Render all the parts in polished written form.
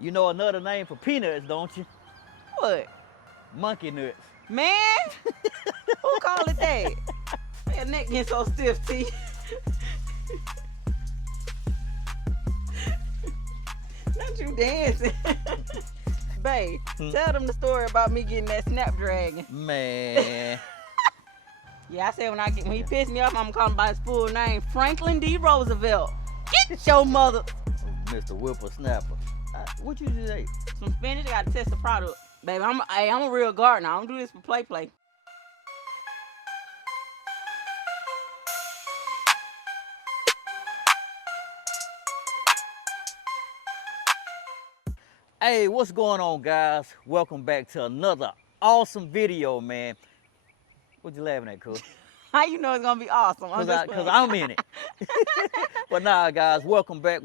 You know another name for peanuts, don't you? What? Monkey nuts. Man, who called it that? Your neck getting so stiff, T. Not you dancing. Babe, tell them the story about me getting that Snapdragon. Man. Yeah, I said when he pissed me off, I'm gonna call him by his full name, Franklin D. Roosevelt. Get your mother. Mr. Whippersnapper. What you just ate? Some spinach. I gotta test the product, baby. I'm a real gardener. I don't do this for play. Hey, what's going on, guys? Welcome back to another awesome video, man. What you laughing at, cuz? How you know it's gonna be awesome? Cause I'm in it. But nah, guys, welcome back.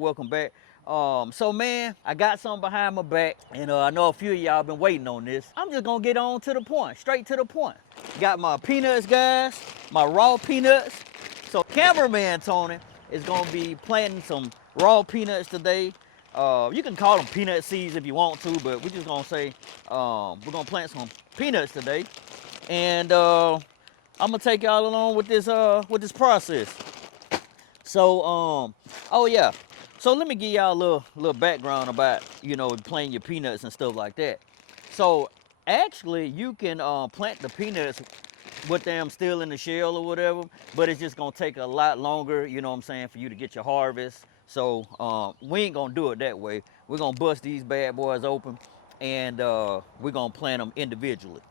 So man, I got something behind my back, and I know a few of y'all been waiting on this. I'm just gonna get on to the point, straight to the point. Got my peanuts, guys, my raw peanuts. So cameraman Tony is gonna be planting some raw peanuts today. You can call them peanut seeds if you want to, but we're just gonna say we're gonna plant some peanuts today, and I'm gonna take y'all along with this process. So oh yeah, so let me give y'all a little background about planting your peanuts and stuff like that. So actually, you can plant the peanuts with them still in the shell or whatever, but it's just gonna take a lot longer, you know what I'm saying, for you to get your harvest. So we ain't gonna do it that way. We're gonna bust these bad boys open, and we're gonna plant them individually.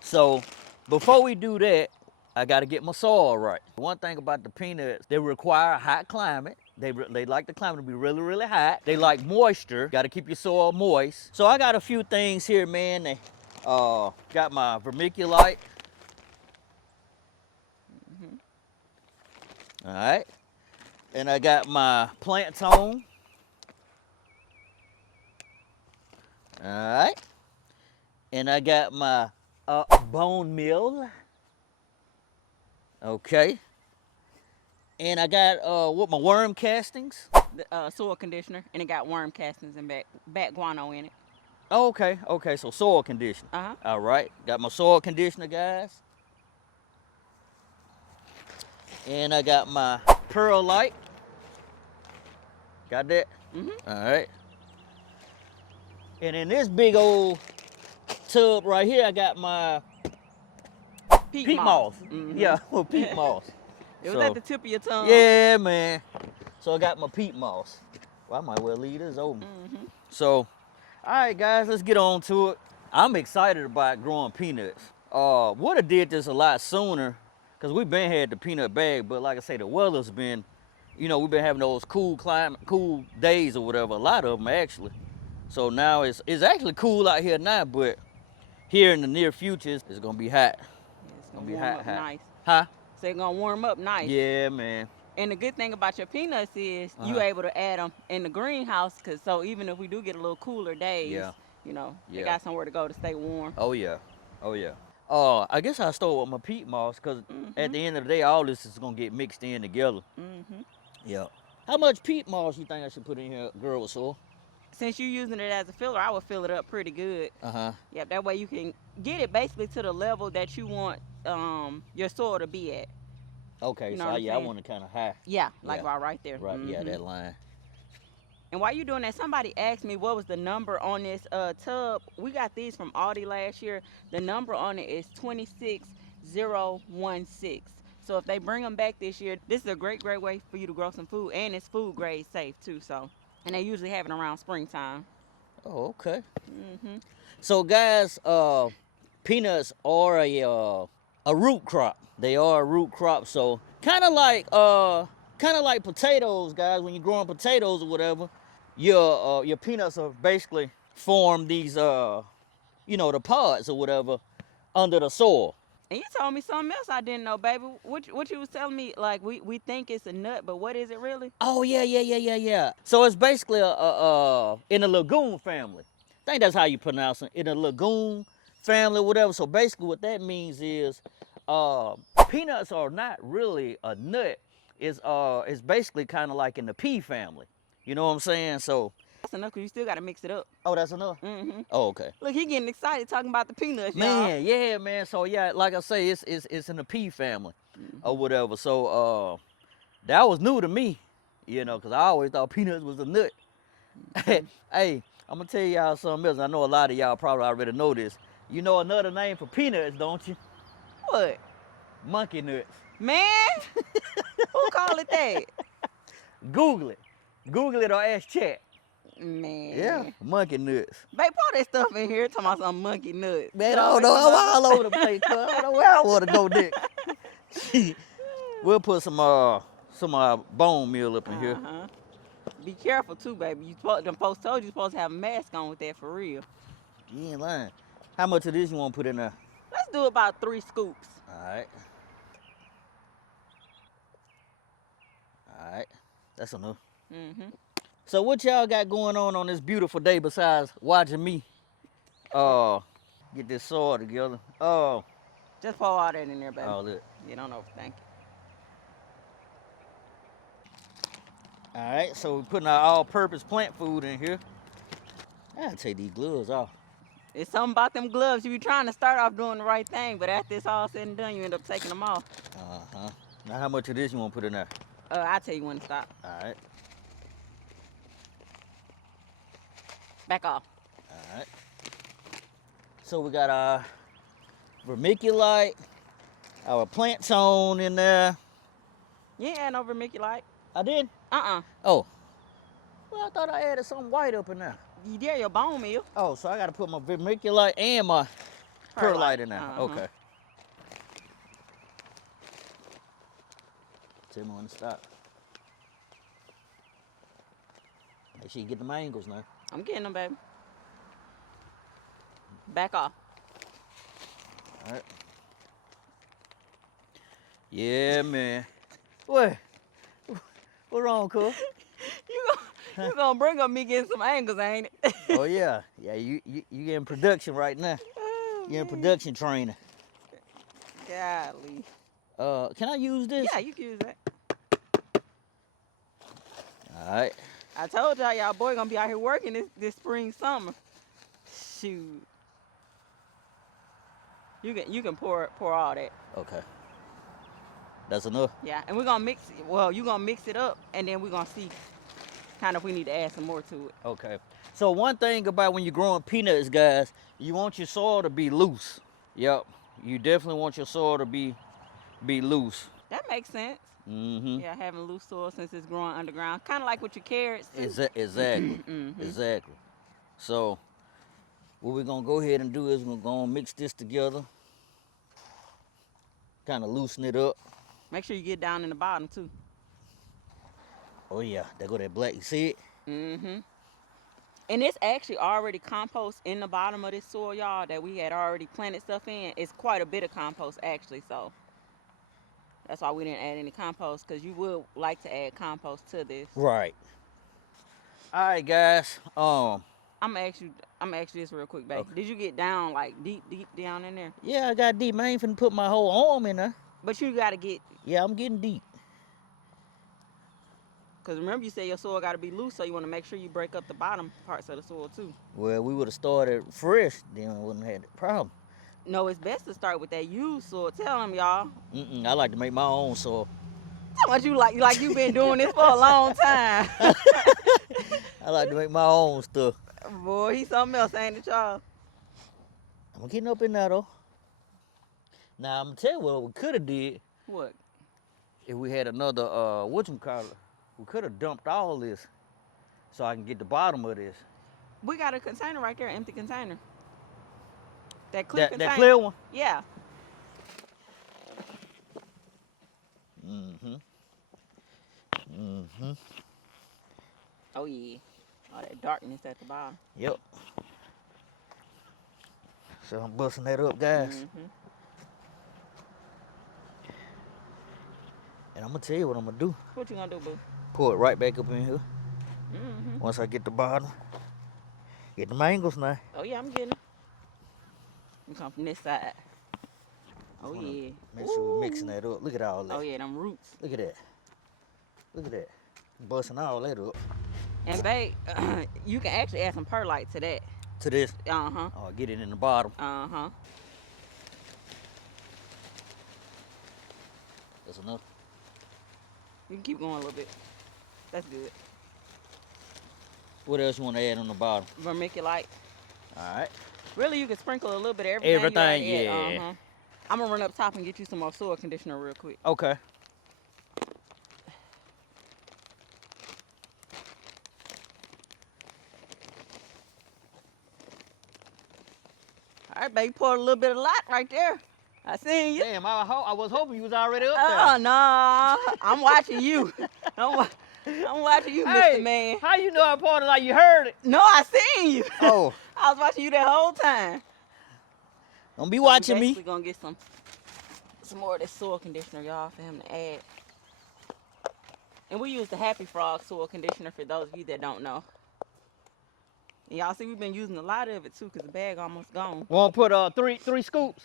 So before we do that, I gotta get my soil right. One thing about the peanuts, they require a hot climate. They like the climate to be really, really hot. They like moisture. Gotta keep your soil moist. So I got a few things here, man. They got my vermiculite. All right. And I got my plant tone. All right. And I got my bone meal. Okay. And I got what, my worm castings. The soil conditioner, and it got worm castings and bat guano in it. Oh, okay. So soil conditioner. All right. Got my soil conditioner, guys. And I got my perlite. Got that? All right. And in this big old tub right here, I got my peat moss. Yeah, peat moss. It was at the tip of your tongue. Yeah, man. So I got my peat moss. Well, I might well leave this open. So, all right, guys, let's get on to it. I'm excited about growing peanuts. Would have did this a lot sooner, because we've been had the peanut bag, but like I say, the weather's been, we've been having those cool days or whatever, a lot of them actually. So now it's actually cool out here now, but here in the near future, it's gonna be hot. It's gonna be hot. Nice. Huh? So it's gonna warm up nice. Yeah, man. And the good thing about your peanuts is you able to add them in the greenhouse, cause so even if we do get a little cooler days, they got somewhere to go to stay warm. Oh yeah. I guess I start with my peat moss, cause at the end of the day, all this is gonna get mixed in together. Yeah. How much peat moss you think I should put in here, girl, with soil? Since you're using it as a filler, I would fill it up pretty good. Yep, that way you can get it basically to the level that you want your soil to be at. Okay, so I want it kind of high. Yeah, like right there. Right, yeah, that line. And while you're doing that, somebody asked me what was the number on this tub. We got these from Aldi last year. The number on it is 26016. So if they bring them back this year, this is a great way for you to grow some food, and it's food grade safe too. So, and they usually have it around springtime. Oh, okay. So guys, peanuts are a root crop. They are a root crop, so kind of like potatoes, guys. When you're growing potatoes or whatever, your peanuts are basically form these the pods or whatever under the soil. And you told me something else I didn't know, baby. What you was telling me, like we think it's a nut, but what is it really? Oh yeah. So it's basically in a legume family. I think that's how you pronounce it. In a legume family, whatever. So basically what that means is peanuts are not really a nut. It's basically kind of like in the pea family. You know what I'm saying? So That's enough because you still got to mix it up. Oh, that's enough? Oh, okay. Look, he getting excited talking about the peanuts, man, yeah, man. So, yeah, like I say, it's in the pea family or whatever. So, that was new to me, you know, because I always thought peanuts was a nut. Hey, I'm going to tell y'all something else. I know a lot of y'all probably already know this. You know another name for peanuts, don't you? What? Monkey nuts. Man, who call it that? Google it. Google it or ask chat. Man. Yeah, monkey nuts. Babe, pour that stuff in here talking about some monkey nuts. Man, I don't know. I'm all over the place, cuz. I don't know where I want to go next. We'll put some bone meal up in here. Be careful too, baby. Them folks told you supposed to have a mask on with that for real. You ain't lying. How much of this you want to put in there? Let's do about 3 scoops. Alright. Alright. That's enough. So what y'all got going on this beautiful day besides watching me get this soil together? Just pour all that in there, baby. All that. You don't overthink it. Alright, so we're putting our all-purpose plant food in here. I gotta take these gloves off. It's something about them gloves. You be trying to start off doing the right thing, but after it's all said and done, you end up taking them off. Now how much of this you want to put in there? I'll tell you when to stop. Alright. Back off. Alright. So we got our vermiculite, our plant tone in there. You ain't add no vermiculite. I did? Oh. Well, I thought I added something white up in there. Yeah, your bone meal. Oh, so I got to put my vermiculite and my perlite in there. Okay. Tell me when to stop. Make sure you get the angles now. I'm getting them, baby. Back off. All right. Yeah, man. What? What wrong, cuz? You gonna bring up me getting some angles, ain't it? Oh yeah, yeah. You in production right now. Oh, You're in production training. Golly. Can I use this? Yeah, you can use that. All right. I told y'all boy gonna be out here working this spring summer. Shoot. You can pour all that. Okay. That's enough? Yeah, and we're gonna mix it. Well, you're gonna mix it up, and then we're gonna see kind of if we need to add some more to it. Okay. So one thing about when you're growing peanuts, guys, you want your soil to be loose. Yep. You definitely want your soil to be loose. That makes sense. Yeah, having loose soil since it's growing underground, kind of like with your carrots. Exactly. Exactly. So what we're gonna go ahead and do is we're gonna mix this together, kind of loosen it up. Make sure you get down in the bottom too. Oh yeah, there go that black. You see it? And it's actually already compost in the bottom of this soil, y'all, that we had already planted stuff in. It's quite a bit of compost actually, so that's why we didn't add any compost, because you would like to add compost to this. Right. All right, guys. I'm gonna ask you this real quick, babe. Okay. Did you get down like deep down in there? Yeah, I got deep. I ain't finna put my whole arm in there. But you gotta get. Yeah, I'm getting deep. Because remember, you said your soil got to be loose, so you want to make sure you break up the bottom parts of the soil, too. Well, we would have started fresh, then we wouldn't have had that problem. No, it's best to start with that used soil. Tell them, y'all. I like to make my own soil. Tell what you like you've been doing this for a long time. I like to make my own stuff. Boy, he's something else, ain't it, y'all? I'm getting up in there, though. Now, I'm going to tell you what we could have did. What? If we had another, whatchamacallit, we could have dumped all this so I can get the bottom of this. We got a container right there, empty container. That clear container. That clear one? Yeah. Oh, yeah. All that darkness at the bottom. Yep. So I'm busting that up, guys. And I'm going to tell you what I'm going to do. What you going to do, boo? Pour it right back up in here. Once I get the bottom. Get the angles now. Oh, yeah, I'm getting them. I'm coming from this side. Oh, yeah. Make sure we're mixing that up. Look at all that. Oh, yeah, them roots. Look at that. Look at that. Busting all that up. And babe, you can actually add some perlite to that. To this. Uh-huh. Oh, get it in the bottom. Uh-huh. That's enough. You can keep going a little bit. That's good. What else you want to add on the bottom? Vermiculite. All right. Really, you can sprinkle a little bit of everything. Everything, you already yeah. add. Uh-huh. I'm gonna run up top and get you some more soil conditioner real quick. Okay. All right, baby, pour a little bit of lot right there. I seen you. Damn, I was hoping you was already up Oh there. no, I'm watching you. I'm watching you, Hey, Mr. Man. how you know I poured it like you heard it? No, I seen you. Oh. I was watching you that whole time. Don't be watching me. We're gonna get some more of this soil conditioner, y'all, for him to add. And we use the Happy Frog soil conditioner for those of you that don't know. And y'all see we've been using a lot of it too, cause the bag almost gone. Want to put three scoops?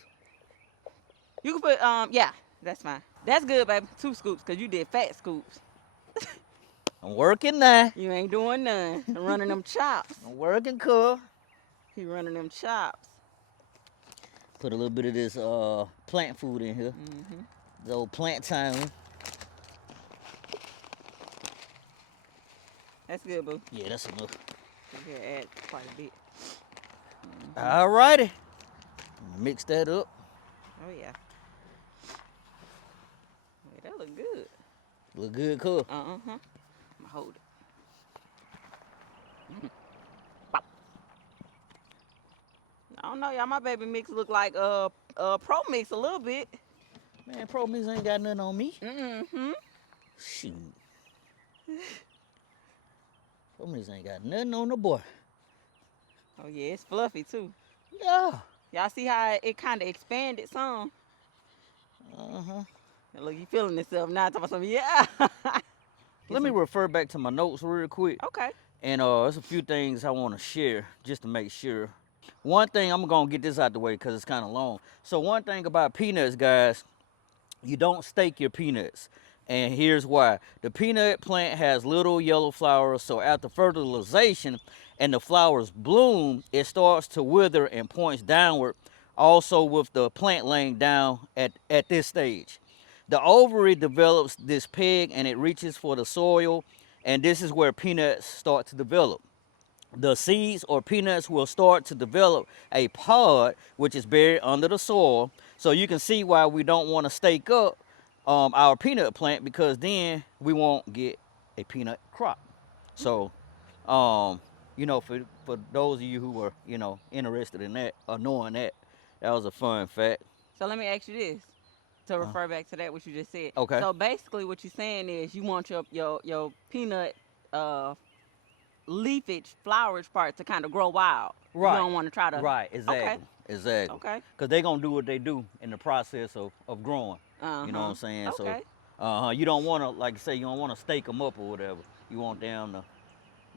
You can put yeah, that's fine. That's good, baby. 2 scoops, cause you did fat scoops. I'm working now. You ain't doing none. I'm running them chops. I'm working, cool. He running them chops. Put a little bit of this plant food in here. Mm-hmm. The old plant time. That's good, boo. Yeah, that's enough. You can add quite a bit. Mm-hmm. All righty. Mix that up. Oh yeah. Yeah, that look good. Look good, cool. I'm gonna hold it. I don't know, y'all. My baby mix look like Pro Mix a little bit. Man, Pro Mix ain't got nothing on me. Mm-hmm. Shoot. Pro Mix ain't got nothing on the boy. Oh yeah, it's fluffy too. Yeah. Y'all see how it kind of expanded some? Uh-huh. Look, you feeling itself now. Talking about something, yeah. Let me refer back to my notes real quick. Okay. And there's a few things I want to share just to make sure. One thing, I'm going to get this out the way because it's kind of long. So one thing about peanuts, guys, you don't stake your peanuts. And here's why. The peanut plant has little yellow flowers, so after fertilization and the flowers bloom, it starts to wither and points downward, also with the plant laying down at this stage. The ovary develops this peg and it reaches for the soil, and this is where peanuts start to develop. The seeds or peanuts will start to develop a pod, which is buried under the soil. So you can see why we don't want to stake up our peanut plant, because then we won't get a peanut crop. So, you know, for those of you who are, you know, interested in that or knowing that, that was a fun fact. So let me ask you this, to refer back to that what you just said. Okay. So basically, what you're saying is you want your peanut leafage, flowerage part to kind of grow wild. Right. You don't want to try to. Right. Exactly. Okay. Exactly. Okay. Because they're gonna do what they do in the process of growing. You know what I'm saying? Okay. So, you don't want to, like I say, you don't want to stake them up or whatever. You want them to,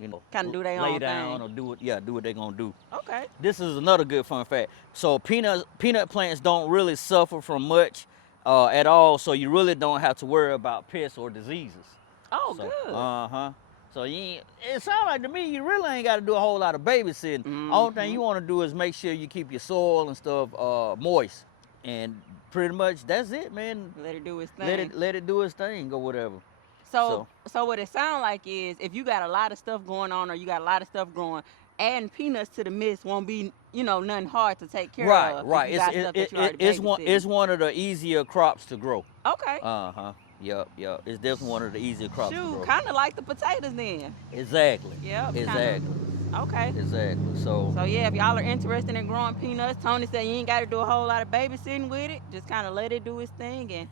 you know, Kind of do their lay own down thing. or do it. Yeah, do what they're gonna do. Okay. This is another good fun fact. So peanut plants don't really suffer from much at all. So you really don't have to worry about pests or diseases. Oh, So, good. So it sounds like to me you really ain't got to do a whole lot of babysitting. Only thing you want to do is make sure you keep your soil and stuff moist, and pretty much that's it, man. Let it do its thing. Let it do its thing or whatever. So what it sounds like is if you got a lot of stuff going on or you got a lot of stuff growing, adding peanuts to the mix won't be, you know, nothing hard to take care of. Right. It's one of the easier crops to grow. Okay. Yep. It's definitely one of the easier crops to grow. Kind of like the potatoes then. Exactly. Yep. Exactly. Okay. Exactly. So yeah, if y'all are interested in growing peanuts, Tony said you ain't got to do a whole lot of babysitting with it. Just kind of let it do its thing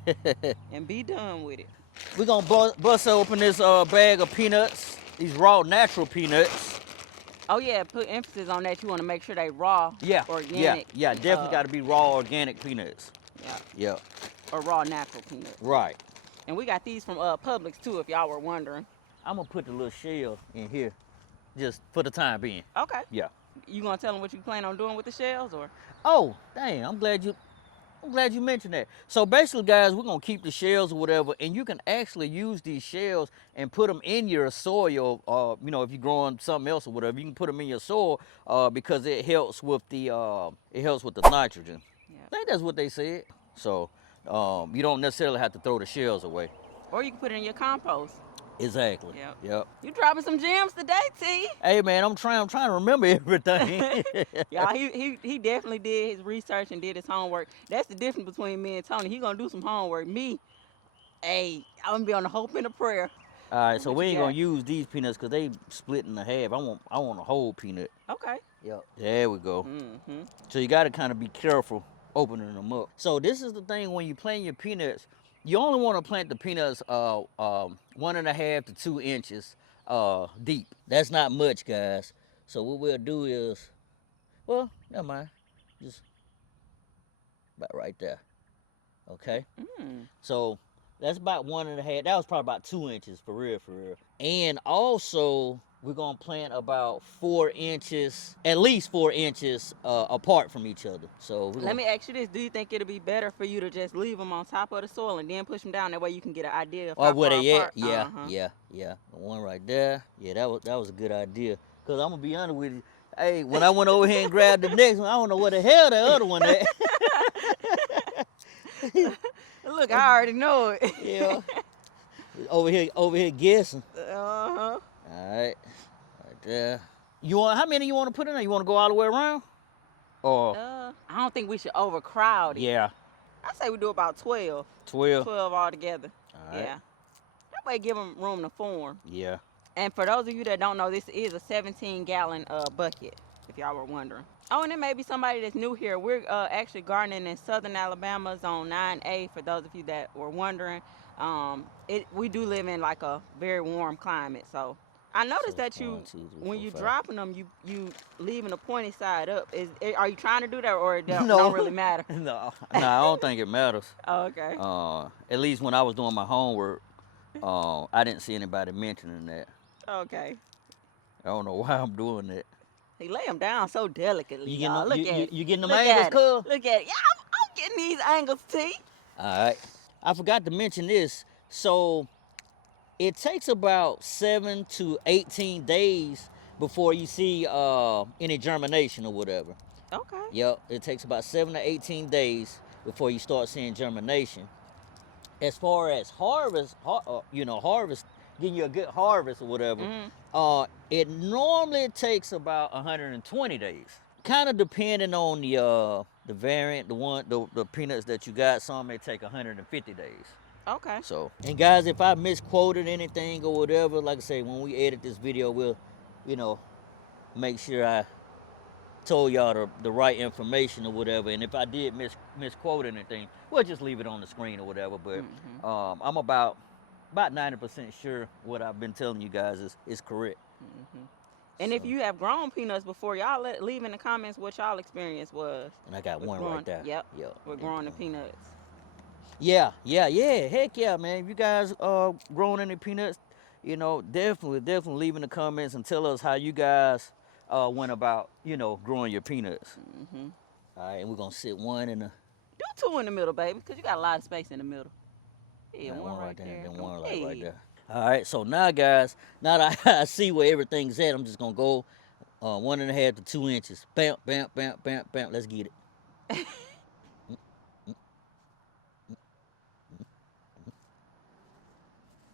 and be done with it. We're going to bust open this bag of peanuts, these raw natural peanuts. Oh, yeah, put emphasis on that. You want to make sure they raw, organic. Yeah, definitely got to be raw organic peanuts. Yeah. Or raw natural peanuts. Right. And we got these from Publix, too, if y'all were wondering. I'm going to put the little shell in here just for the time being. Okay. Yeah. You going to tell them what you plan on doing with the shells, or? Oh, dang, I'm glad you... I'm glad you mentioned that. So basically, guys, we're gonna keep the shells or whatever, and you can actually use these shells and put them in your soil. You know, if you're growing something else or whatever, you can put them in your soil because it helps with the nitrogen. Yeah. I think that's what they said. So you don't necessarily have to throw the shells away. Or you can put it in your compost. Exactly. Yep. Yep. You dropping some gems today, T. Hey man, I'm trying to remember everything. Y'all, he definitely did his research and did his homework. That's the difference between me and Tony. He gonna do some homework. Me, hey, I'm gonna be on the hope and the prayer. All right, so What we you ain't got? gonna use these peanuts because they split in half. I want a whole peanut. Okay. Yep. There we go. Mm-hmm. So you got to kind of be careful opening them up. So this is the thing when you plant your peanuts, you only want to plant the peanuts 1.5 to 2 inches deep. That's not much, guys. So what we'll do is, well, never mind, just about right there. Okay. Mm. So that's about 1.5. That was probably about 2 inches for real, for real. And also, we're gonna plant about 4 inches, at least 4 inches apart from each other. So Let me ask you this: do you think it'll be better for you to just leave them on top of the soil and then push them down? That way you can get an idea of how where far they at? apart. Yeah, Uh-huh. yeah. The one right there. Yeah, that was a good idea. Cause I'm gonna be honest with you. Hey, when I went over here and grabbed the next one, I don't know where the hell the other one at. Look, I already know it. Yeah. Over here guessing. Uh-huh. All right there. You want how many you want to put in there? You want to go all the way around? Or I don't think we should overcrowd it. yeah, I say we do about 12. 12. 12 altogether. All right. Yeah. That way give them room to form. Yeah. And for those of you that don't know, this is a 17-gallon bucket, if y'all were wondering. Oh, and there may be somebody that's new here. We're actually gardening in southern Alabama, zone 9A, for those of you that were wondering. We do live in like a very warm climate, so I noticed So that you, 1, 2, 3, when 4, you 5. dropping them, you leaving the pointy side up. Are you trying to do that, or it don't No. really matter? No, I don't think it matters. Oh, okay. At least when I was doing my homework, I didn't see anybody mentioning that. Okay. I don't know why I'm doing that. He lay them down so delicately, You y'all. getting Look at it. you getting them Look angles, at it. cuz? Look at it. Yeah, I'm getting these angles, T. All right. I forgot to mention this. So it takes about 7 to 18 days before you see any germination or whatever. Okay. Yep, it takes about 7 to 18 days before you start seeing germination. As far as harvest, getting you a good harvest or whatever, it normally takes about 120 days. Kind of depending on the variant, the peanuts that you got. Some may take 150 days. Okay. So, and guys, if I misquoted anything or whatever, like I say, when we edit this video, we'll, make sure I told y'all the right information or whatever. And if I did misquote anything, we'll just leave it on the screen or whatever. But I'm about 90% sure what I've been telling you guys is correct. And if you have grown peanuts before, y'all leave in the comments what y'all experience was. And I got one right there. Yep. We're growing the peanuts. Yeah. Heck yeah, man. If you guys growing any peanuts, definitely leave in the comments and tell us how you guys went about, growing your peanuts. All right, and we're gonna sit one in the. Do 2 in the middle, baby, because you got a lot of space in the middle. Yeah, one right there, and then one hey. right there. All right, so now, guys, now that I see where everything's at, I'm just gonna go 1.5 to 2 inches. Bam, bam, bam, bam, bam. Let's get it.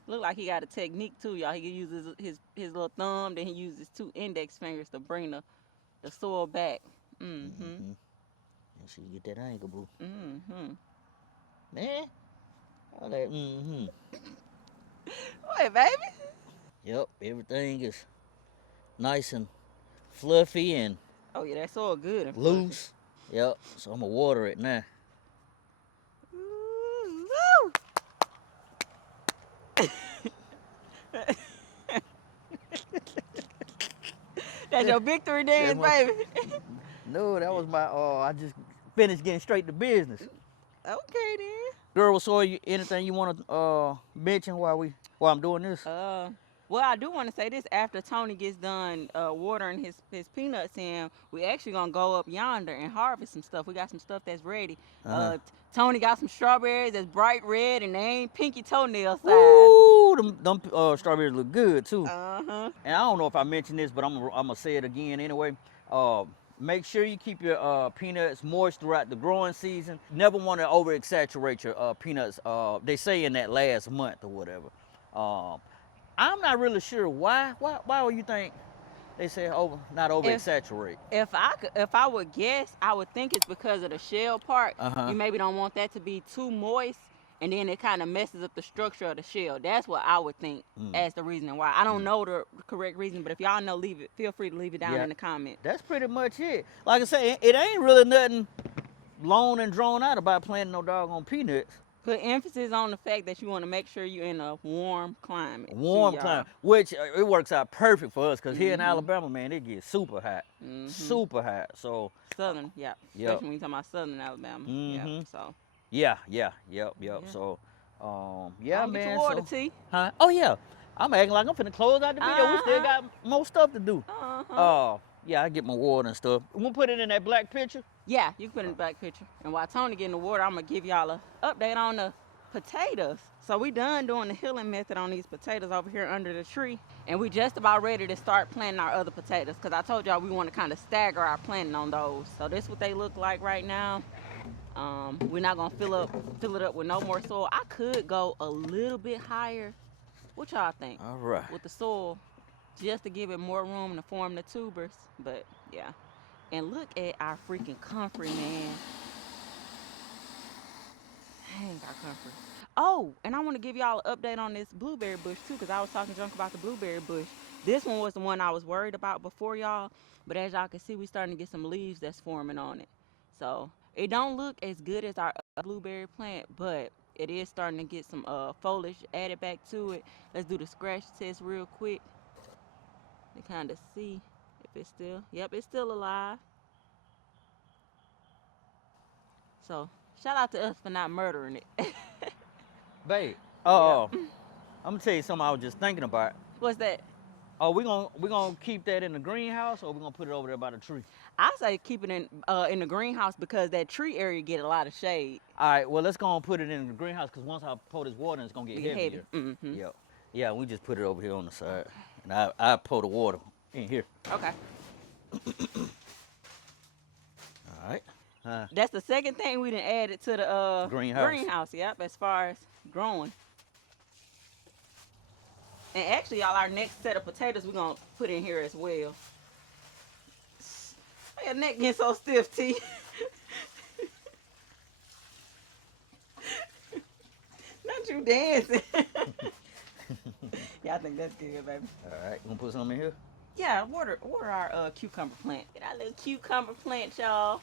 Look like he got a technique too, y'all. He uses his little thumb, then he uses his 2 index fingers to bring the soil back. Make sure you get that angle, boo. Man, all that. Wait, baby. Yep, everything is nice and fluffy and. Oh yeah, that soil good and loose. Yep. So I'm gonna water it now. That's your victory dance, baby. No, that was my. I just finished getting straight to business. Okay then. Girl, so anything you want to mention while I'm doing this? Well, I do want to say this. After Tony gets done watering his peanuts in, we actually going to go up yonder and harvest some stuff. We got some stuff that's ready. Uh-huh. Tony got some strawberries that's bright red, and they ain't pinky toenail size. Ooh, them strawberries look good too. Uh-huh. And I don't know if I mentioned this, but I'm gonna say it again anyway. Make sure you keep your peanuts moist throughout the growing season. Never want to over exaggerate your peanuts. They say in that last month or whatever. Um, I'm not really sure why. Why would you think they say not over exaggerate? If I would guess, I would think it's because of the shell part. Uh-huh. You maybe don't want that to be too moist, and then it kind of messes up the structure of the shell. That's what I would think as the reason why. I don't know the correct reason, but if y'all know, feel free to leave it down in the comments. That's pretty much it. Like I say, it ain't really nothing long and drawn out about planting no doggone peanuts. Put emphasis on the fact that you want to make sure you're in a warm climate. Warm climate, which it works out perfect for us because here in Alabama, man, it gets super hot. Super hot. So southern, especially when you're talking about southern Alabama. So yep. So man. Get your water, T. Huh? Oh yeah. I'm acting like I'm finna close out the video. We still got more stuff to do. I get my water and stuff. We'll put it in that black picture. Yeah, you can put it in the black picture. And while Tony getting the water, I'm going to give y'all an update on the potatoes. So we done doing the hilling method on these potatoes over here under the tree. And we just about ready to start planting our other potatoes because I told y'all we want to kind of stagger our planting on those. So this is what they look like right now. We're not going to fill it up with no more soil. I could go a little bit higher. What y'all think? All right. With the soil, just to give it more room to form the tubers. But yeah. And look at our freaking comfrey, man. Dang, our comfrey. Oh, and I want to give y'all an update on this blueberry bush too, because I was talking junk about the blueberry bush. This one was the one I was worried about before, y'all. But as y'all can see, we starting to get some leaves that's forming on it. So it don't look as good as our blueberry plant, but it is starting to get some foliage added back to it. Let's do the scratch test real quick to kind of see. It's still, it's still alive. So, shout out to us for not murdering it. Babe, I'm gonna tell you something I was just thinking about. What's that? Oh, we gonna keep that in the greenhouse, or we gonna put it over there by the tree? I say keep it in the greenhouse because that tree area get a lot of shade. All right, well let's go and put it in the greenhouse because once I pour this water, it's gonna get heavier. Heavy. Yeah, we just put it over here on the side, and I pour the water in here. Okay. All right. That's the second thing we done added to the greenhouse. Yep, as far as growing. And actually, y'all, our next set of potatoes we're gonna put in here as well. Why your neck getting so stiff, T? Not you dancing. Yeah, I think that's good, baby. All right, you gonna put some in here? Yeah, water our cucumber plant. Get our little cucumber plant, y'all.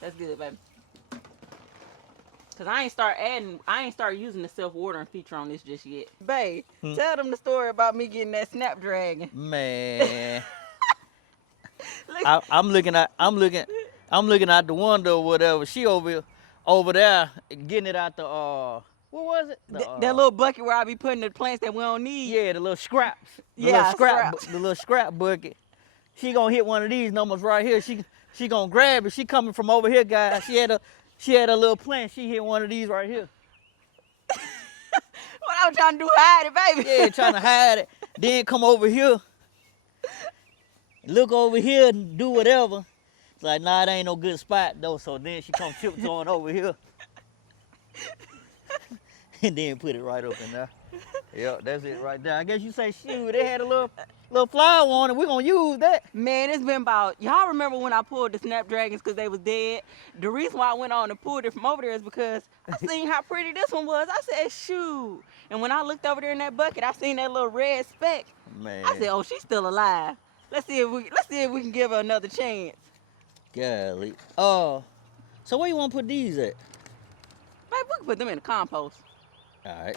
That's good, baby. Cause I ain't start using the self-watering feature on this just yet. Babe, tell them the story about me getting that Snapdragon. Man. I'm looking out the window or whatever. She over there getting it out the what was it? That little bucket where I be putting the plants that we don't need. Yeah, the little scraps. The little scrap bucket. She gonna hit one of these numbers right here. She gonna grab it. She coming from over here, guys. She had a little plant. She hit one of these right here. What I was trying to do, hide it, baby. Yeah, trying to hide it. Then come over here. Look over here and do whatever. It's like, nah, it ain't no good spot though. So then she come tiptoeing over here. And then put it right up in there. Yep, that's it right there. I guess you say, shoot, they had a little flower on it. We're going to use that. Man, it's been about, y'all remember when I pulled the Snapdragons because they was dead? The reason why I went on and pulled it from over there is because I seen how pretty this one was. I said, shoot. And when I looked over there in that bucket, I seen that little red speck. Man. I said, oh, she's still alive. Let's see if we can give her another chance. Golly. So where you want to put these at? Maybe we can put them in the compost. All right.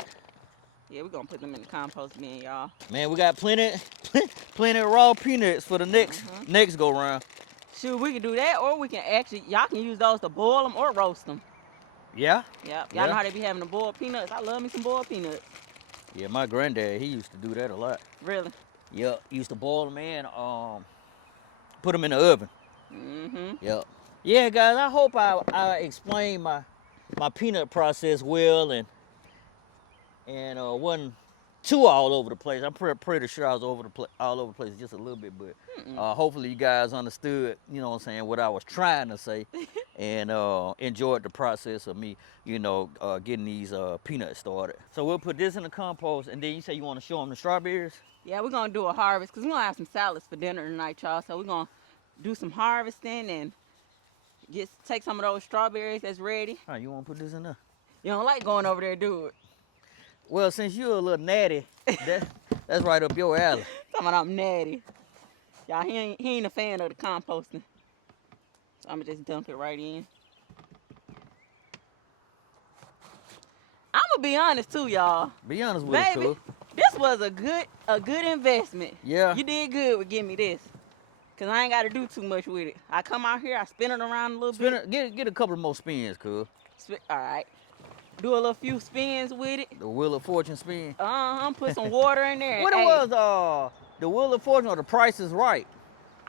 Yeah, we're going to put them in the compost bin, y'all. Man, we got plenty of raw peanuts for the next go round. Shoot, we can do that, or we can actually, y'all can use those to boil them or roast them. Yeah? Yep. Y'all Yeah. know how they be having the boiled peanuts? I love me some boiled peanuts. Yeah, my granddad, he used to do that a lot. Really? Yep, used to boil them in, put them in the oven. Mm-hmm. Yep. Yeah, guys, I hope I explained my peanut process well and wasn't too all over the place. I'm pretty sure I was all over the place just a little bit, but hopefully you guys understood, you know what I'm saying, what I was trying to say, and enjoyed the process of me, getting these peanuts started. So we'll put this in the compost, and then you say you want to show them the strawberries? Yeah, we're gonna do a harvest because we're gonna have some salads for dinner tonight, y'all. So we're gonna do some harvesting and take some of those strawberries that's ready. All right, you want to put this in there? You don't like going over there to do it. Well, since you're a little natty, that's right up your alley. Talking about I'm natty. Y'all, he ain't a fan of the composting. So I'm gonna just dump it right in. I'm gonna be honest too, y'all. Be honest with us, Baby, cool. this was a good investment. Yeah. You did good with giving me this. Cause I ain't gotta do too much with it. I come out here, I spin it around a little bit. Get a couple more spins, cool. Alright. Do a little few spins with it. The Wheel of Fortune spin. Put some water in there. What it was, the Wheel of Fortune or the Price is Right?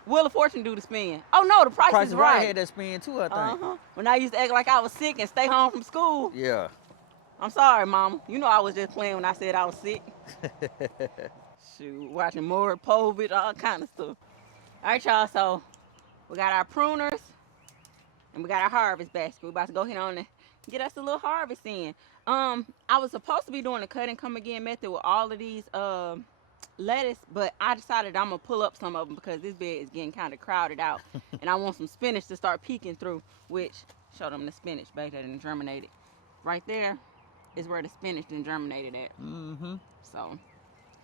Wheel of Fortune do the spin. Oh no, the Price is Right. had that spin too, I think. When I used to act like I was sick and stay home from school. Yeah. I'm sorry, Mama. You know I was just playing when I said I was sick. Shoot, watching more Povich, all kind of stuff. All right, y'all. So we got our pruners and we got our harvest basket. We're about to go ahead on and get us a little harvest in. I was supposed to be doing a cut and come again method with all of these lettuce, but I decided I'm gonna pull up some of them because this bed is getting kind of crowded out, and I want some spinach to start peeking through. Which show them the spinach back there and germinated. Right there is where the spinach then germinated at. Mm-hmm. So.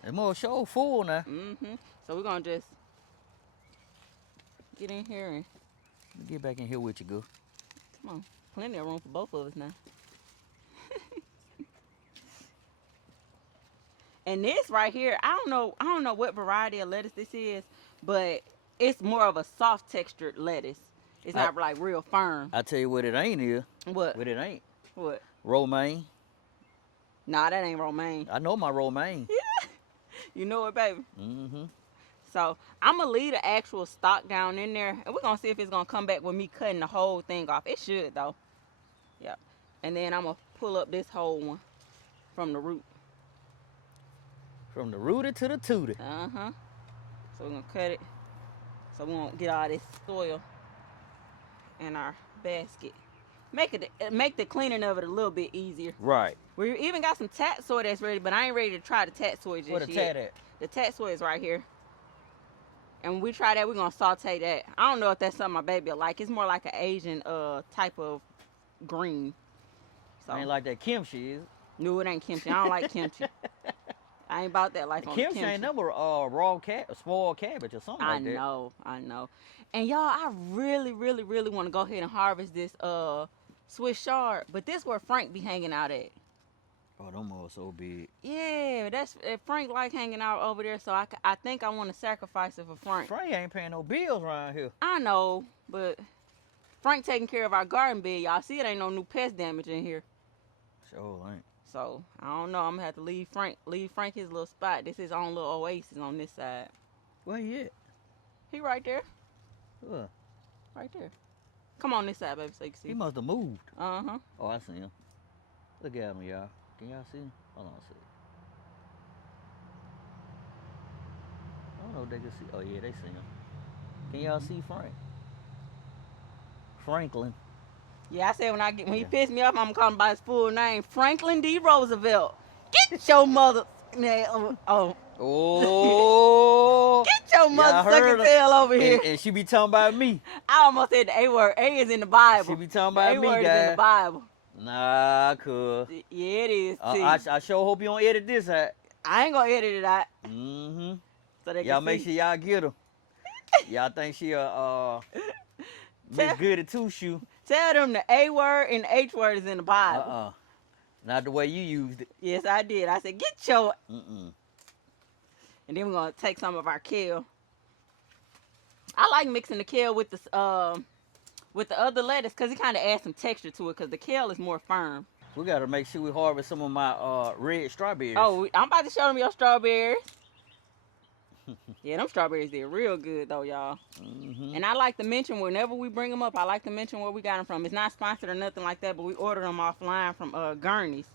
It's more show full now. Mm-hmm. So we're gonna just get in here and Get back in here with you, girl. come on. Plenty of room for both of us now. And this right here, I don't know what variety of lettuce this is, but it's more of a soft textured lettuce. It's not like real firm. I tell you what it ain't here. What? What it ain't. What? Romaine. Nah, that ain't romaine. I know my romaine. Yeah. You know it, baby. Mm-hmm. So I'm gonna leave the actual stock down in there, and we're gonna see if it's gonna come back with me cutting the whole thing off. It should though. Yep. And then I'm gonna pull up this whole one from the root. From the rooter to the tooter. Uh-huh. So we're gonna cut it so we won't get all this soil in our basket. Make the cleaning of it a little bit easier. Right. We even got some tat soy that's ready, but I ain't ready to try the tat soy just yet. Where the tat at? The tat soy is right here. And when we try that, we're gonna saute that. I don't know if that's something my baby will like. It's more like an Asian type of green. So Ain't like that kimchi, is it? no, it ain't kimchi. I don't like kimchi. I ain't about that life on Kimchi kimchi. ain't number small cabbage or something like that. I know. And y'all, I really want to go ahead and harvest this Swiss chard, but this where Frank be hanging out at. Oh, them are so big. Yeah, that's Frank like hanging out over there, so I think I want to sacrifice it for Frank. Frank ain't paying no bills around here. I know, but Frank taking care of our garden bed. Y'all see it ain't no new pest damage in here. Sure ain't. So I don't know. I'm gonna have to leave Frank his little spot. This is his own little oasis on this side. Where he at? He right there. Huh. Right there. Come on this side, baby, so you can see. He must have moved. Uh-huh. Oh, I see him. Look at him, y'all. Can y'all see him? Hold on a second. I don't know if they can see. Oh, yeah, they see him. Can y'all see Frank? Franklin. Yeah, I said when he pissed me off, I'm gonna call him by his full name, Franklin D. Roosevelt. Get your mother. Oh. Get your mother sucking tail over here. And she be talking about me. I almost said the A word. A is in the Bible. She be talking about the me, A word guys. is in the Bible. Nah, cuz. Yeah, it is. I sure hope you don't edit this out. I ain't gonna edit it out. Mm-hmm. So they y'all can make see. sure y'all get her. Y'all think she Miss Goody Two Shoe. Tell them the A word and the H word is in the Bible. Not the way you used it. Yes, I did. I said, get your... Mm-mm. And then we're going to take some of our kale. I like mixing the kale with the with the other lettuce because it kind of adds some texture to it because the kale is more firm. We gotta make sure we harvest some of my red strawberries. Oh, I'm about to show them your strawberries. Yeah, them strawberries did real good though, y'all. And I like to mention whenever we bring them up, I like to mention where we got them from. It's not sponsored or nothing like that, but we ordered them offline from Gurney's.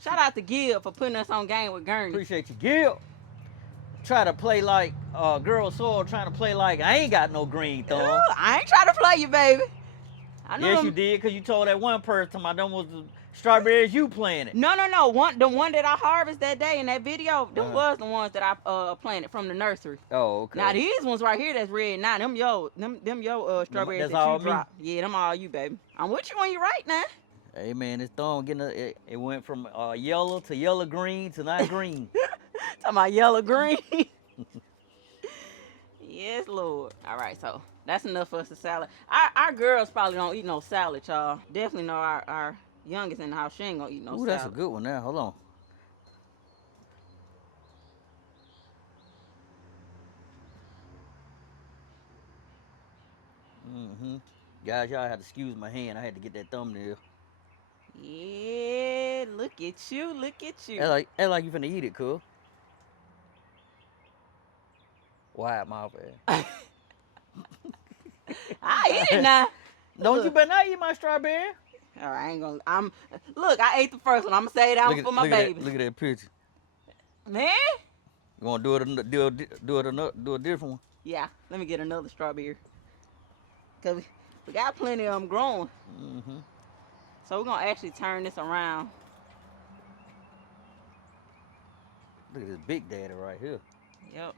Shout out to Gil for putting us on game with Gurney's. Appreciate you, Gil. Try to play like girl soil, trying to play like I ain't got no green thumb. Ooh, I ain't trying to play you, baby. I know Yes, them. you did, because you told that one person my them was the strawberries you planted. No. The one that I harvested that day in that video, them was the ones that I planted from the nursery. Oh, okay. Now these ones right here that's red. Now them strawberries That's that all you me? dropped. Yeah, them all you, baby. I'm with you when you right now. Hey man, this thumb it went from yellow to yellow green to not green. Talking about yellow green. Yes, Lord. All right, so that's enough for us to salad. Our girls probably don't eat no salad, y'all. Definitely know our youngest in the house, she ain't gonna eat no salad. Ooh, that's a good one now. Hold on. Guys, y'all had to excuse my hand. I had to get that thumbnail. Yeah, look at you, look at you. That's like you finna eat it, cool. Wide mouth ass. I eat it now. Don't you better not eat my strawberry. All right, I ain't gonna. Look, I ate the first one. I'm gonna say that one for my baby. Look at that picture. Man. You wanna do a different one? Yeah, let me get another strawberry. Cause we got plenty of them growing. So we're gonna actually turn this around. Look at this big daddy right here. Yep.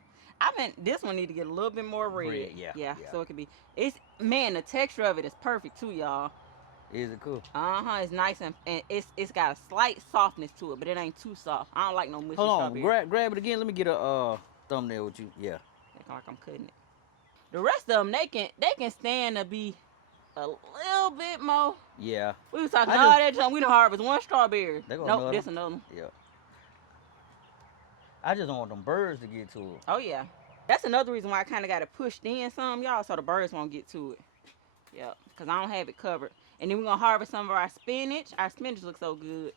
This one need to get a little bit more red. Yeah. So it could be. The texture of it is perfect too, y'all. Is it cool? It's nice and it's got a slight softness to it, but it ain't too soft. I don't like no mushy Hold on, strawberry. grab it again. Let me get a thumbnail with you. Yeah. Like I'm cutting it. The rest of them, they can stand to be a little bit more. Yeah. We was talking all that junk. We done harvest one strawberry. Nope, this another one. Yeah. I just don't want them birds to get to it. Oh yeah. That's another reason why I kind of got it pushed in some, y'all, so the birds won't get to it. Yeah, because I don't have it covered. And then we're going to harvest some of our spinach. Our spinach looks so good.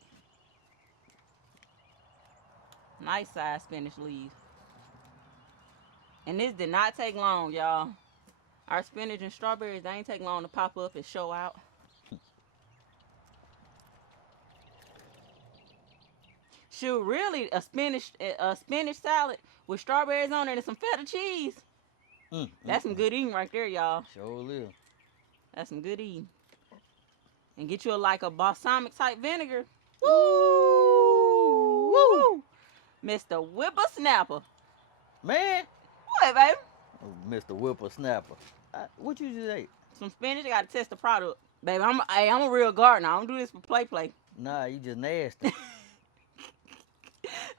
Nice size spinach leaves. And this did not take long, y'all. Our spinach and strawberries, they ain't take long to pop up and show out. Shoot, really, a spinach salad with strawberries on it and some feta cheese. That's some good eating right there, y'all. Sure live. That's some good eating. And get you a balsamic type vinegar. Woo! Woo! Mr. Whippersnapper. Man. What, baby? Oh, Mr. Whippersnapper. What you just ate? Some spinach. I gotta test the product. Baby, I'm a real gardener. I don't do this for play. Nah, you just nasty.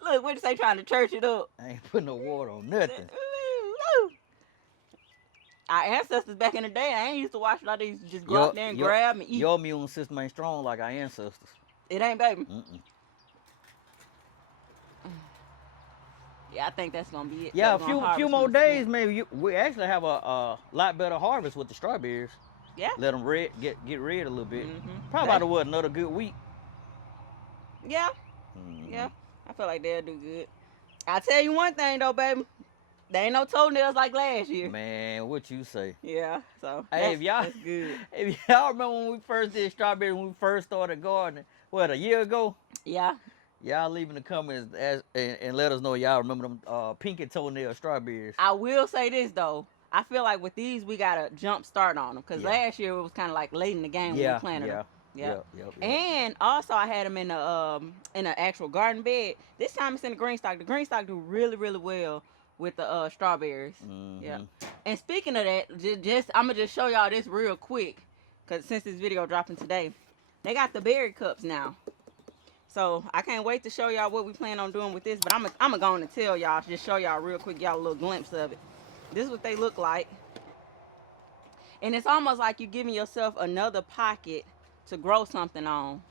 Look, what you say, trying to church it up? I ain't putting no water on nothing. Our ancestors back in the day, I ain't used to watch like they used to just go out there and grab and eat. Your immune system ain't strong like our ancestors. It ain't, baby. Yeah, I think that's gonna be it. Yeah, a few more days, maybe we actually have a lot better harvest with the strawberries. Yeah. Let them get red a little bit. Probably about another good week. Yeah. Yeah. I feel like they'll do good. I'll tell you one thing though, baby. There ain't no toenails like last year. Man, what you say? Yeah, so hey, that's good. If y'all remember when we first did strawberries, when we first started gardening, what, a year ago? Yeah. Y'all leave in the comments and let us know y'all remember them pinky toenail strawberries. I will say this though. I feel like with these we got a jump start on them because last year it was kind of like late in the game when we planted them. Yep. And also I had them in an actual garden bed. This time it's in the Greenstalk. The Greenstalk do really, really well with the strawberries. Yeah. And speaking of that, I'm gonna just show y'all this real quick, cause since this video dropping today, they got the berry cups now. So I can't wait to show y'all what we plan on doing with this. But I'm going to tell y'all, just show y'all real quick, y'all a little glimpse of it. This is what they look like. And it's almost like you're giving yourself another pocket to grow something on,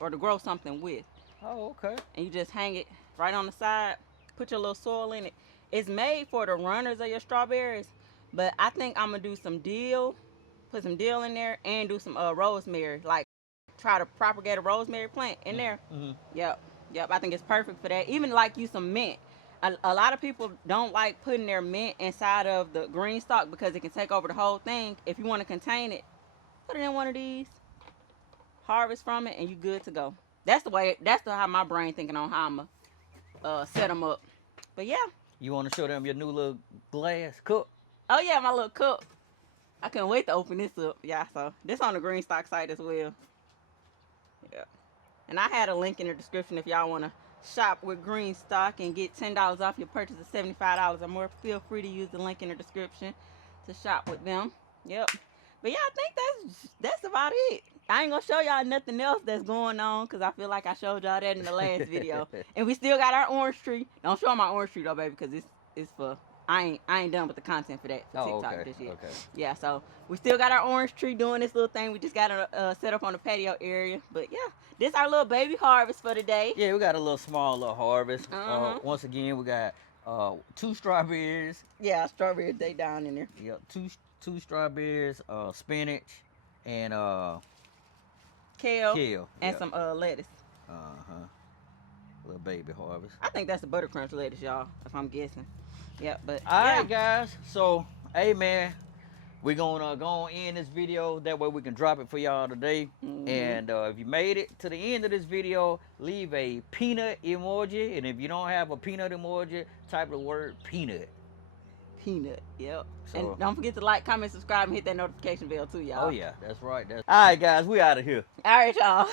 or to grow something with. Oh, okay. And you just hang it right on the side, put your little soil in it. It's made for the runners of your strawberries, but I think I'm gonna do some dill put some dill in there, and do some rosemary. Like try to propagate a rosemary plant in there. Mm-hmm. Yep, I think it's perfect for that. Even like use some mint. A lot of people don't like putting their mint inside of the Greenstalk because it can take over the whole thing. If you want to contain it, put it in one of these, harvest from it, and you good to go. That's the way. That's how my brain thinking on how I'ma set them up. But yeah. You want to show them your new little glass cup? Oh yeah, my little cup. I couldn't wait to open this up. Yeah, so this on the Greenstalk site as well. Yeah. And I had a link in the description if y'all want to shop with Greenstalk and get $10 off your purchase of $75 or more. Feel free to use the link in the description to shop with them. Yep. But yeah, I think that's about it. I ain't gonna show y'all nothing else that's going on because I feel like I showed y'all that in the last video. And we still got our orange tree. Don't show my orange tree though, baby, because it's for I ain't done with the content for that for TikTok okay. this year. Okay. Yeah, so we still got our orange tree doing this little thing. We just got it set up on the patio area. But yeah, this our little baby harvest for today. Yeah, we got a little small little harvest. Uh-huh. Once again, we got 2 strawberries. Yeah, strawberries they down in there. Yep, two strawberries, spinach, and Kale. kale. And Yep. some lettuce. Little baby harvest. I think that's the butter crunch lettuce, y'all, if I'm guessing. Yep, but All yeah. right, guys. So, hey, man, we're gonna go on in this video. That way we can drop it for y'all today. Mhm. And if you made it to the end of this video, leave a peanut emoji. And if you don't have a peanut emoji, type the word peanut. Peanut, yep. So- And don't forget to like, comment, subscribe, and hit that notification bell too, y'all. Oh yeah, that's right. All right, guys, we out of here. All right, y'all.